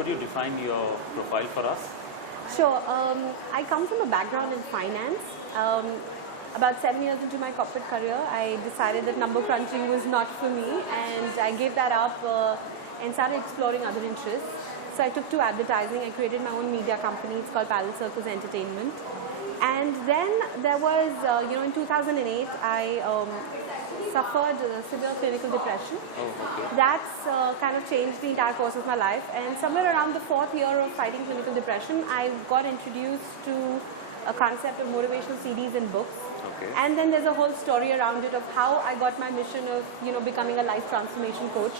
could you define your profile for us? Sure. I come from a background in finance. About 7 years into my corporate career, I decided that number crunching was not for me, and I gave that up and started exploring other interests. So I took to advertising. I created my own media company. It's called Parallel Circus Entertainment. And then there was, in 2008, I suffered severe clinical depression. Oh, okay. That's kind of changed the entire course of my life. And somewhere around the 4th year of fighting clinical depression, I got introduced to a concept of motivational CDs and books. Okay. And then there's a whole story around it of how I got my mission of, becoming a life transformation coach.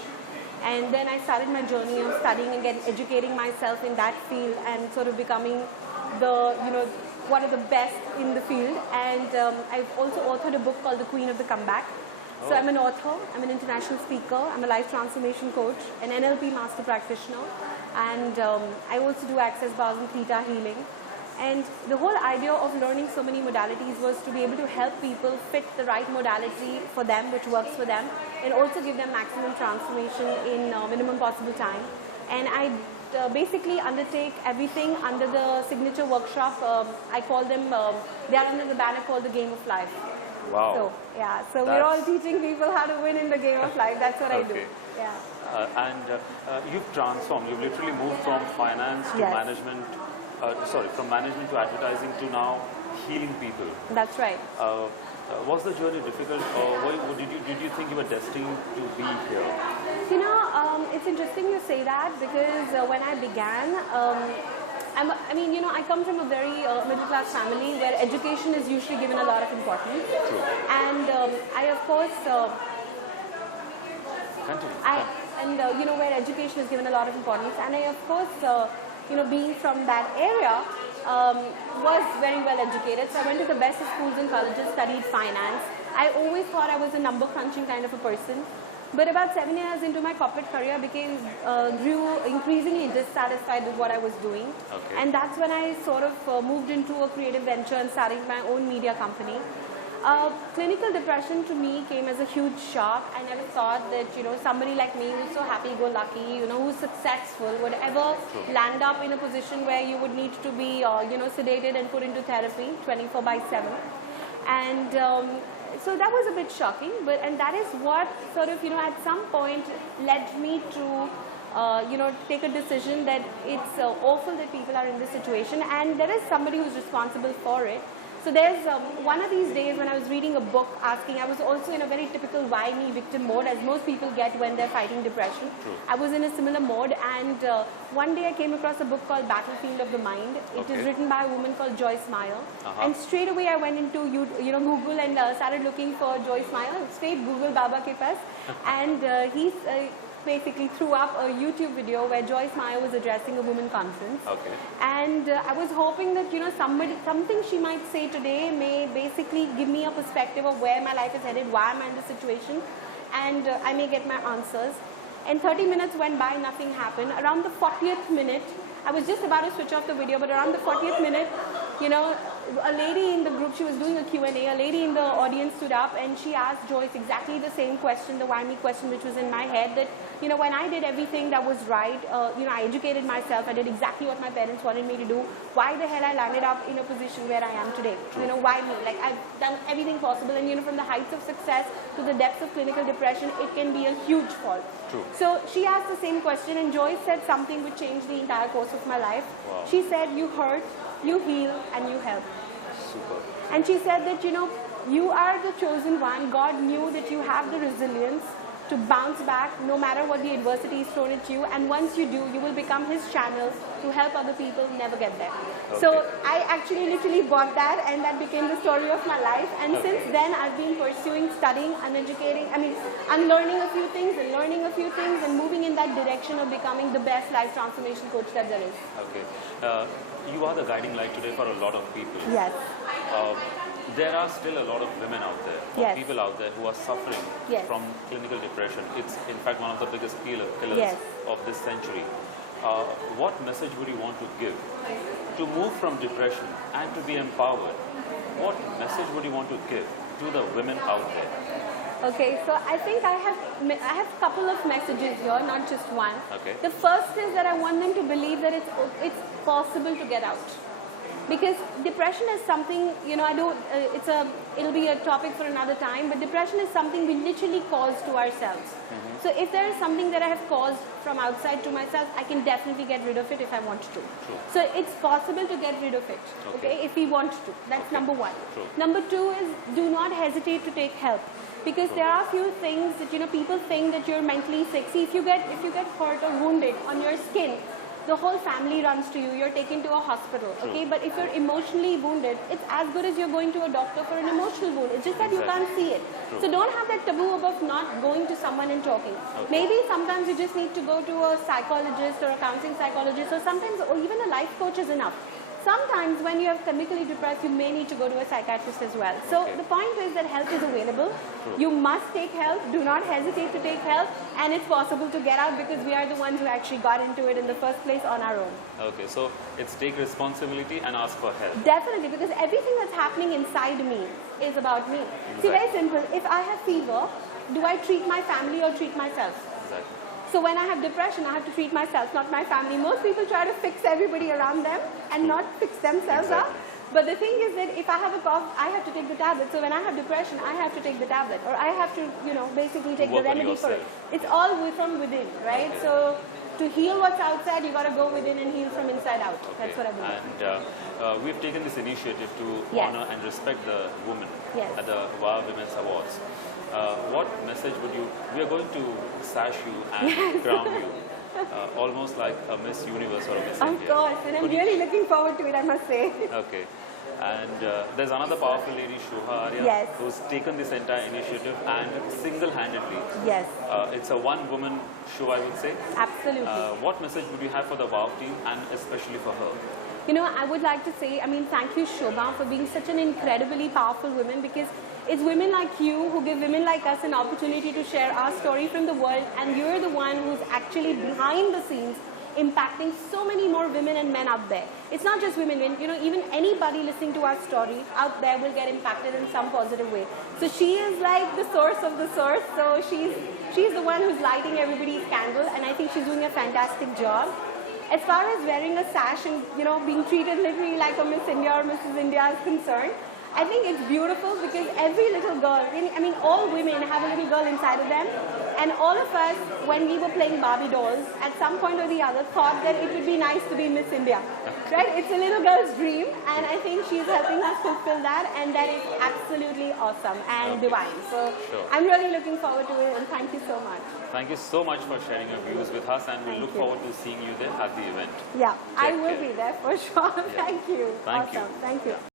And then I started my journey of studying and educating myself in that field and sort of becoming the, one of the best in the field. And I've also authored a book called The Queen of the Comeback. So I'm an author, I'm an international speaker, I'm a life transformation coach, an NLP master practitioner, and I also do access bars and theta healing. And the whole idea of learning so many modalities was to be able to help people fit the right modality for them, which works for them, and also give them maximum transformation in minimum possible time. And I basically undertake everything under the signature workshop. I call them, they are under the banner called the Game of Life. Wow. So, yeah, so we're all teaching people how to win in the game of life. That's what I do. Yeah. You've transformed. You've literally moved from finance to management. From management to advertising to now healing people. That's right. Was the journey difficult, or did you think you were destined to be here? It's interesting you say that, because when I began, I come from a very middle-class family where education is usually given a lot of importance. True. And I, of course, where education is given a lot of importance. And I, of course, being from that area, was very well educated. So I went to the best of schools and colleges, studied finance. I always thought I was a number crunching kind of a person. But about 7 years into my corporate career, I grew increasingly dissatisfied with what I was doing. Okay. And that's when I sort of moved into a creative venture and started my own media company. Clinical depression to me came as a huge shock. I never thought that, somebody like me who's so happy-go-lucky, who's successful, would ever land up in a position where you would need to be, sedated and put into therapy 24/7. And so that was a bit shocking, and that is what sort of, at some point led me to, take a decision that it's awful that people are in this situation, and there is somebody who's responsible for it. So there's one of these days when I was reading a book I was also in a very typical why me victim mode, as most people get when they're fighting depression. True. I was in a similar mode, and one day I came across a book called Battlefield of the Mind. It is written by a woman called Joyce Meyer. And straight away I went into Google and started looking for Joyce Meyer. Straight Google Baba ke paas. And he basically threw up a YouTube video where Joyce Meyer was addressing a women conference. Okay. And I was hoping that, something she might say today may basically give me a perspective of where my life is headed, why I'm in this situation, and I may get my answers. And 30 minutes went by, nothing happened. Around the 40th minute, I was just about to switch off the video, but around the 40th minute, a lady in the group, she was doing a Q&A, a lady in the audience stood up and she asked Joyce exactly the same question, the why me question, which was in my head, that, when I did everything that was right, I educated myself, I did exactly what my parents wanted me to do, why the hell I landed up in a position where I am today? Why me? Like, I've done everything possible, and, from the heights of success to the depths of clinical depression, it can be a huge fall. True. So she asked the same question, and Joyce said something which changed the entire course of my life. Wow. She said, you hurt, you heal, and you help. Super. And she said that, you are the chosen one. God knew that you have the resilience to bounce back no matter what the adversity is thrown at you. And once you do, you will become His channel to help other people never get there. Okay. So I actually literally bought that, and that became the story of my life. And since then, I've been pursuing, studying, I'm learning a few things and learning a few things and moving in that direction of becoming the best life transformation coach that there is. Okay. You are the guiding light today for a lot of people. Yes. There are still a lot of women out there, or people out there who are suffering from clinical depression. It's in fact one of the biggest killers of this century. What message would you want to give to move from depression and to be empowered? What message would you want to give to the women out there? Okay, so I think I have a couple of messages here, not just one. Okay. The first is that I want them to believe that it's possible to get out. Because depression is something, you know, it'll be a topic for another time, but depression is something we literally cause to ourselves. So if there is something that I have caused from outside to myself, I can definitely get rid of it if I want to. True. So it's possible to get rid of it, okay, if we want to. That's number one. True. Number two is do not hesitate to take help. Because there are a few things that, you know, people think that you're mentally sick. See, if you get hurt or wounded on your skin, the whole family runs to you. You're taken to a hospital, okay? But if you're emotionally wounded, it's as good as you're going to a doctor for an emotional wound. It's just that you can't see it. True. So don't have that taboo about not going to someone and talking. Maybe sometimes you just need to go to a psychologist or a counseling psychologist, or sometimes, or even a life coach is enough. Sometimes when you are chemically depressed, you may need to go to a psychiatrist as well. So the point is that help is available. You must take help. Do not hesitate to take help. And it's possible to get out because we are the ones who actually got into it in the first place on our own. Okay, so it's take responsibility and ask for help. Definitely, because everything that's happening inside me is about me. Exactly. See, very simple. If I have fever, do I treat my family or treat myself? Exactly. So when I have depression, I have to treat myself, not my family. Most people try to fix everybody around them and not fix themselves up. But the thing is that if I have a cough, I have to take the tablet. So when I have depression, I have to take the tablet. Or I have to, you know, basically take the remedy for it. It's all from within, right? Okay. So to heal what's outside, you got to go within and heal from inside out. Okay. That's what I believe. And we've taken this initiative to honor and respect the women at the WOW Women's Awards. What message would you, we are going to sash you and crown you, almost like a Miss Universe or a Miss India. Of course, and I'm really looking forward to it, I must say. Okay. And there's another powerful lady, Shobha Arya, who's taken this entire initiative and single-handedly. It's a one-woman show, I would say. Absolutely. What message would you have for the WOW team and especially for her? You know, I would like to say, I mean, thank you, Shobha, for being such an incredibly powerful woman, because it's women like you who give women like us an opportunity to share our story from the world, and you're the one who's actually behind the scenes impacting so many more women and men out there. It's not just women, you know, even anybody listening to our story out there will get impacted in some positive way. So she is like the source of the source, so she's the one who's lighting everybody's candle, and I think she's doing a fantastic job. As far as wearing a sash and, you know, being treated literally like a Miss India or Mrs. India is concerned, I think it's beautiful because every little girl, I mean, all women have a little girl inside of them. And all of us, when we were playing Barbie dolls, at some point or the other, thought that it would be nice to be Miss India. Right? It's a little girl's dream, and I think she's helping us fulfill that, and that is absolutely awesome and divine. So I'm really looking forward to it, and thank you so much. Thank you so much for sharing your views with us, and we look forward to seeing you there at the event. Yeah, I will be there for sure. Thank you. Thank you. Thank you.